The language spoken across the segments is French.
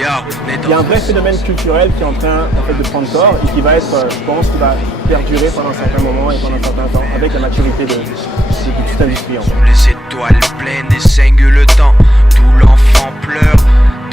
Il y a un vrai phénomène culturel qui est en train de prendre corps et qui va être, je pense, qui va perdurer pendant certains moments et pendant un certain temps avec la maturité de toute industrie. En fait. Les étoiles pleines et saignent le temps, tout l'enfant pleure,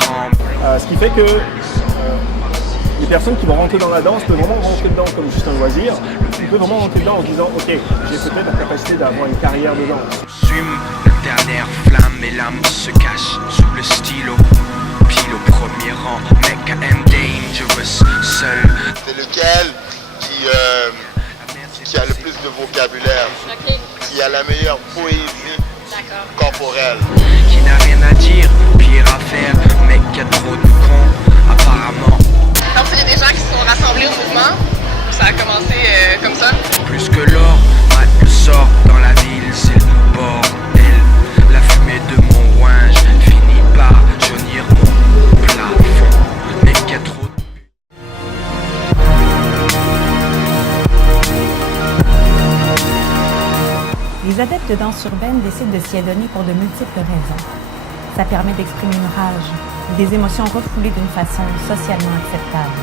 tremble. Ce qui fait que les personnes qui vont rentrer dans la danse peuvent vraiment rentrer dedans comme juste un loisir. Ils peuvent vraiment rentrer dedans en disant ok, j'ai peut-être la capacité d'avoir une carrière dedans. Sume la dernière flamme et l'âme se cache sous le stylo. Pile au premier rang, mec I'm dangerous, seul. C'est lequel qui a le plus de vocabulaire, qui a la meilleure poésie corporelle. Qui n'a rien à dire, pire à faire, mec y a trop de cons, apparemment. Donc il y a des gens qui se sont rassemblés au mouvement, ça a commencé comme ça. Plus que l'or, le sort dans la ville, c'est le bordel. La fumée de mon ouinge finit par jaunir mon plafond. Mec y a trop de... Les adeptes de danse urbaine décident de s'y adonner pour de multiples raisons. Ça permet d'exprimer une rage, des émotions refoulées d'une façon socialement acceptable.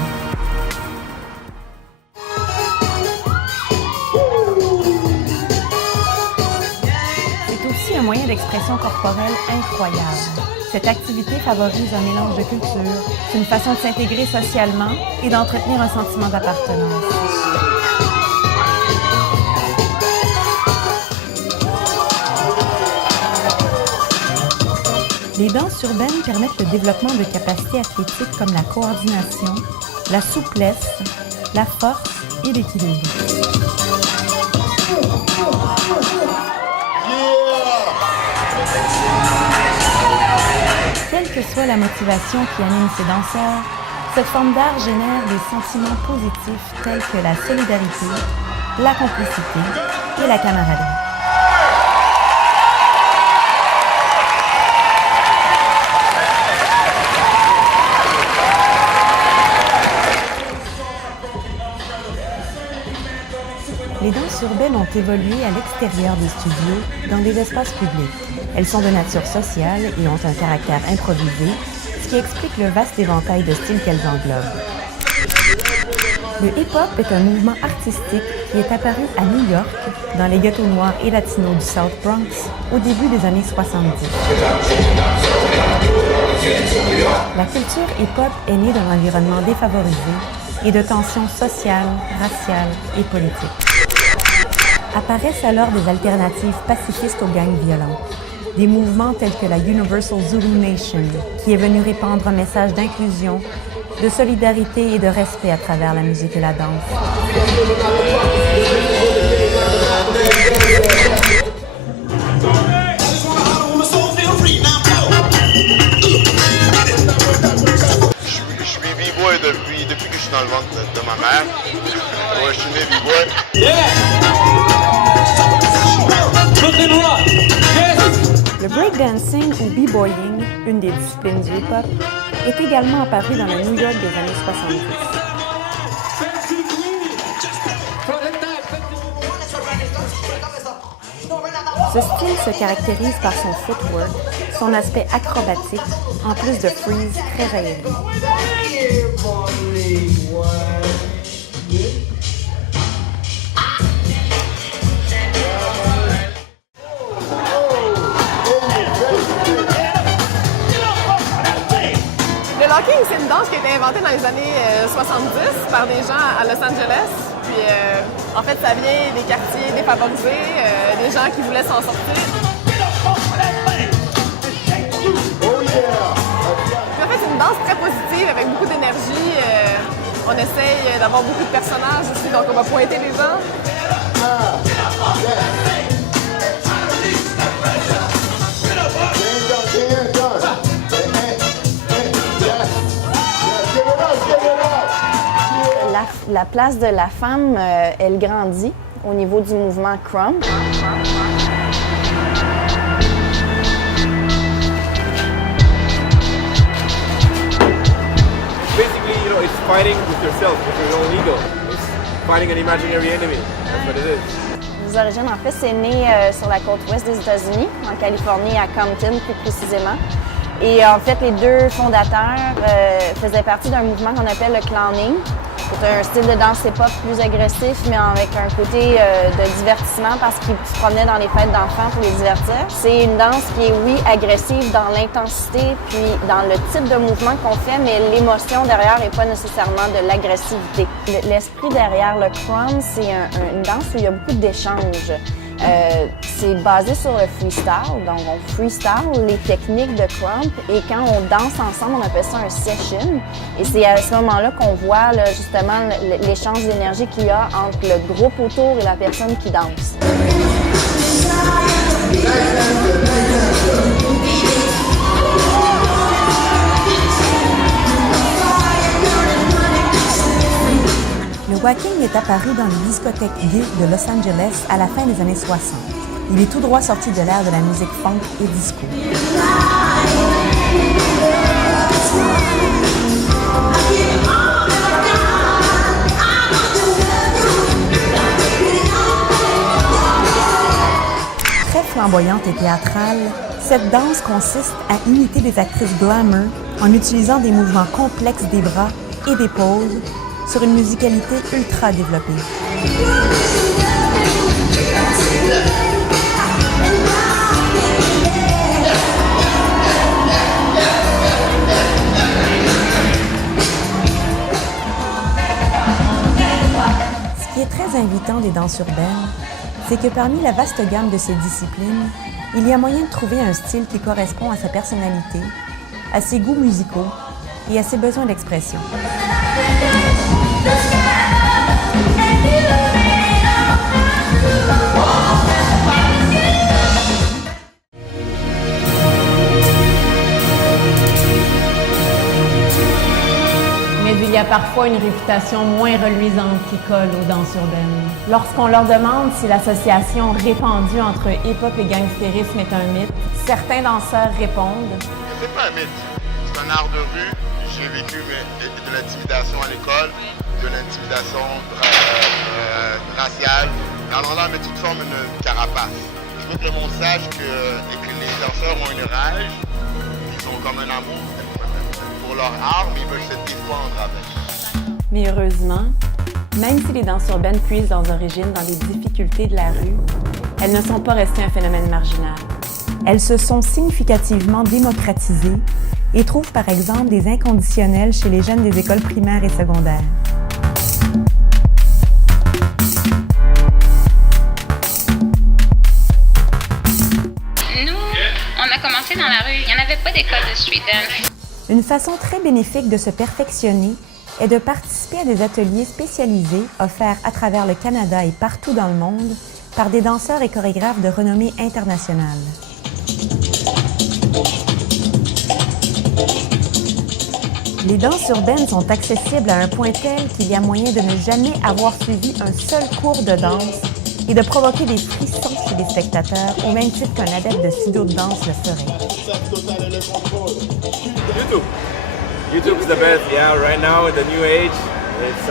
C'est aussi un moyen d'expression corporelle incroyable. Cette activité favorise un mélange de cultures, c'est une façon de s'intégrer socialement et d'entretenir un sentiment d'appartenance. Les danses urbaines permettent le développement de capacités athlétiques comme la coordination, la souplesse, la force et l'équilibre. Quelle que soit la motivation qui anime ces danseurs, cette forme d'art génère des sentiments positifs tels que la solidarité, la complicité et la camaraderie. Les danses urbaines ont évolué à l'extérieur des studios, dans des espaces publics. Elles sont de nature sociale et ont un caractère improvisé, ce qui explique le vaste éventail de styles qu'elles englobent. Le hip-hop est un mouvement artistique qui est apparu à New York, dans les ghettos noirs et latinos du South Bronx, au début des années 70. La culture hip-hop est née d'un environnement défavorisé et de tensions sociales, raciales et politiques. Apparaissent alors des alternatives pacifistes aux gangs violents. Des mouvements tels que la Universal Zulu Nation, qui est venu répandre un message d'inclusion, de solidarité et de respect à travers la musique et la danse. Je suis b-boy depuis que je suis dans le ventre de ma mère. Ouais, je suis né b-boy. Le breakdancing ou b-boying, une des disciplines du hip-hop, est également apparu dans le New York des années 70. Ce style se caractérise par son footwork, son aspect acrobatique, en plus de freeze très aéré. Le locking, c'est une danse qui a été inventée dans les années 70 par des gens à Los Angeles. Puis, en fait, ça vient des quartiers défavorisés, des gens qui voulaient s'en sortir. Puis, en fait, c'est une danse très positive avec beaucoup d'énergie. On essaye d'avoir beaucoup de personnages aussi, donc on va pointer les gens. La place de la femme, elle grandit au niveau du mouvement crump. Basically, it's fighting with yourself, with your own ego. It's fighting an imaginary enemy. That's what it is. Les origines, en fait, c'est né sur la côte ouest des États-Unis, en Californie, à Compton plus précisément. Et en fait, les deux fondateurs faisaient partie d'un mouvement qu'on appelle le clowning. C'est un style de danse hip-hop plus agressif, mais avec un côté de divertissement parce qu'ils se promenaient dans les fêtes d'enfants pour les divertir. C'est une danse qui est, oui, agressive dans l'intensité puis dans le type de mouvement qu'on fait, mais l'émotion derrière n'est pas nécessairement de l'agressivité. L'esprit derrière le crump, c'est une danse où il y a beaucoup d'échanges. C'est basé sur le freestyle, donc on freestyle les techniques de crump et quand on danse ensemble, on appelle ça un session. Et c'est à ce moment-là qu'on voit là, justement l'échange d'énergie qu'il y a entre le groupe autour et la personne qui danse. Le walking est apparu dans les discothèques gays de Los Angeles à la fin des années 60. Il est tout droit sorti de l'ère de la musique funk et disco. Très flamboyante et théâtrale, cette danse consiste à imiter des actrices glamour en utilisant des mouvements complexes des bras et des poses sur une musicalité ultra développée. Ce qui est très invitant des danses urbaines, c'est que parmi la vaste gamme de ces disciplines, il y a moyen de trouver un style qui correspond à sa personnalité, à ses goûts musicaux et à ses besoins d'expression. Mais il y a parfois une réputation moins reluisante qui colle aux danses urbaines. Lorsqu'on leur demande si l'association répandue entre hip-hop et gangstérisme est un mythe, certains danseurs répondent « C'est pas un mythe, c'est un art de rue. J'ai vécu de l'intimidation à l'école, de l'intimidation raciale. Alors là, mais tu te formes une carapace. Je veux que le monde sache que les danseurs ont une rage, ils ont comme un amour pour leur art, mais ils veulent se défendre avec. Mais heureusement, même si les danses urbaines puisent leurs origines dans les difficultés de la rue, elles ne sont pas restées un phénomène marginal. Elles se sont significativement démocratisées et trouvent par exemple des inconditionnels chez les jeunes des écoles primaires et secondaires. Nous, on a commencé dans la rue, il n'y en avait pas d'école de street dance. Une façon très bénéfique de se perfectionner est de participer à des ateliers spécialisés offerts à travers le Canada et partout dans le monde par des danseurs et chorégraphes de renommée internationale. Les danses urbaines sont accessibles à un point tel qu'il y a moyen de ne jamais avoir suivi un seul cours de danse et de provoquer des frissons chez les spectateurs au même titre qu'un adepte de studio de danse le ferait. YouTube is the best. Yeah, right now in the new age, it's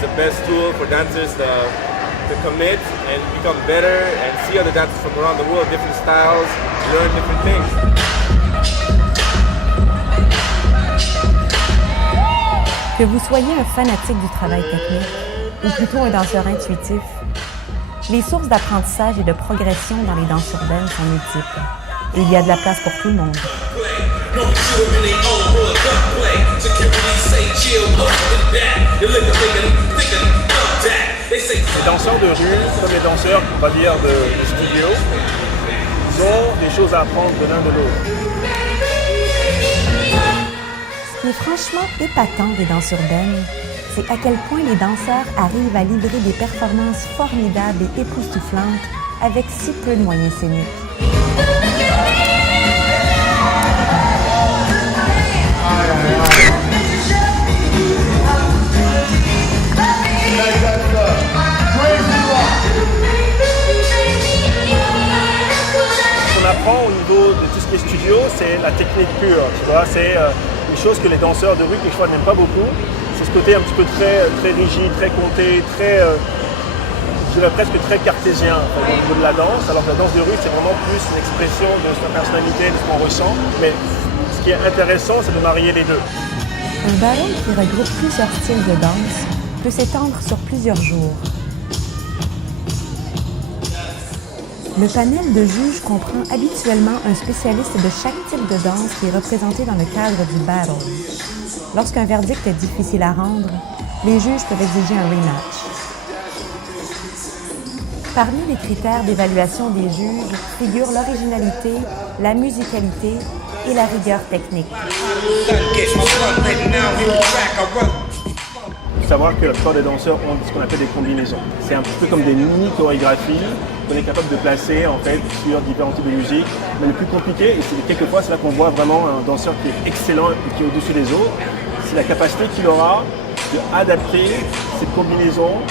the best tool for dancers to commit and become better and see other dancers from around the world, different styles, learn different things. Que vous soyez un fanatique du travail technique ou plutôt un danseur intuitif, les sources d'apprentissage et de progression dans les danses urbaines sont multiples et il y a de la place pour tout le monde. Les danseurs de rue, comme les danseurs, on va dire, de studio, ils ont des choses à apprendre de l'un de l'autre. Ce qui est franchement épatant des danses urbaines, c'est à quel point les danseurs arrivent à livrer des performances formidables et époustouflantes avec si peu de moyens scéniques. Ce qu'on apprend au niveau de tout ce qui est studio, c'est la technique pure, tu vois, c'est des choses que les danseurs de rue, quelquefois, n'aiment pas beaucoup. C'est ce côté un petit peu très rigide, très compté, très, je dirais presque très cartésien en fait, au niveau de la danse, alors que la danse de rue, c'est vraiment plus une expression de sa personnalité, de ce qu'on ressent. Mais ce qui est intéressant, c'est de marier les deux. Un battle qui regroupe plusieurs styles de danse peut s'étendre sur plusieurs jours. Le panel de juges comprend habituellement un spécialiste de chaque type de danse qui est représenté dans le cadre du battle. Lorsqu'un verdict est difficile à rendre, les juges peuvent exiger un rematch. Parmi les critères d'évaluation des juges figurent l'originalité, la musicalité et la rigueur technique. Il faut savoir que la plupart des danseurs ont ce qu'on appelle des combinaisons. C'est un petit peu comme des mini-chorégraphies qu'on est capable de placer en fait sur différents types de musique. Mais le plus compliqué, et quelquefois c'est là qu'on voit vraiment un danseur qui est excellent et qui est au-dessus des autres, c'est la capacité qu'il aura d'adapter cette combinaison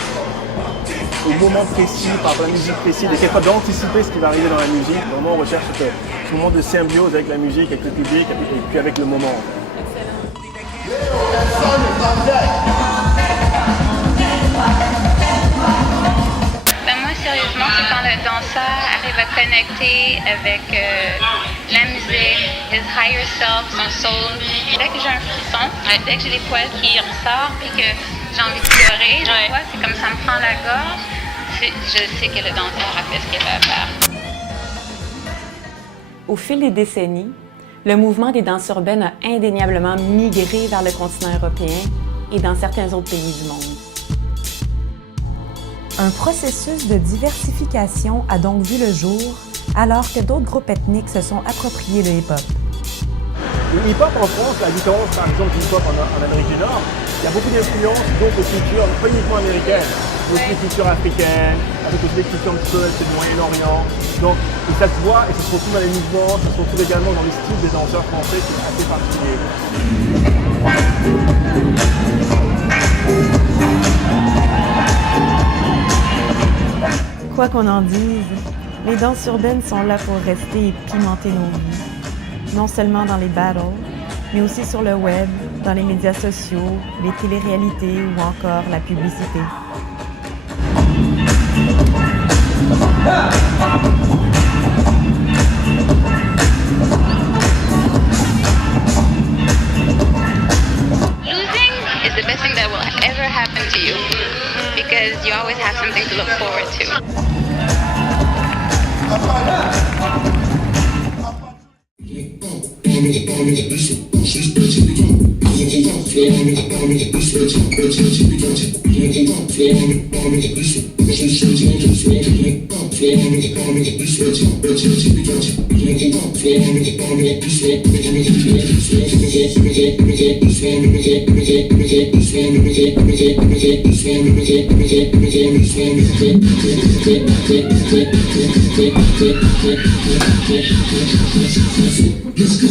au moment précis, par rapport à la musique précise, et quelquefois d'anticiper ce qui va arriver dans la musique. Vraiment, on recherche ce moment de symbiose avec la musique, avec le public, et puis avec le moment. Ben moi, sérieusement, c'est quand le danseur arrive à connecter avec la musique, his higher self, son soul. Dès que j'ai un frisson, dès que j'ai des poils qui ressortent et que j'ai envie de pleurer, c'est comme ça me prend la gorge. Je sais que le danseur a fait ce qu'il avait à faire. Au fil des décennies, le mouvement des danses urbaines a indéniablement migré vers le continent européen et dans certains autres pays du monde. Un processus de diversification a donc vu le jour, alors que d'autres groupes ethniques se sont appropriés le hip-hop. Le hip-hop en France, la différence par exemple du hip-hop en Amérique du Nord, il y a beaucoup d'influences d'autres cultures, pas uniquement américaines, mais aussi des cultures africaines, avec aussi des cultures un petit peu du Moyen-Orient. Donc, et ça se voit et ça se retrouve dans les mouvements, ça se retrouve également dans les styles des danseurs français qui sont assez particuliers. Quoi qu'on en dise, les danses urbaines sont là pour rester et pimenter nos vies. Non seulement dans les battles, mais aussi sur le web, dans les médias sociaux, les téléréalités ou encore la publicité. Losing is the best thing that will ever happen to you because you always have something to look forward to. Let's go.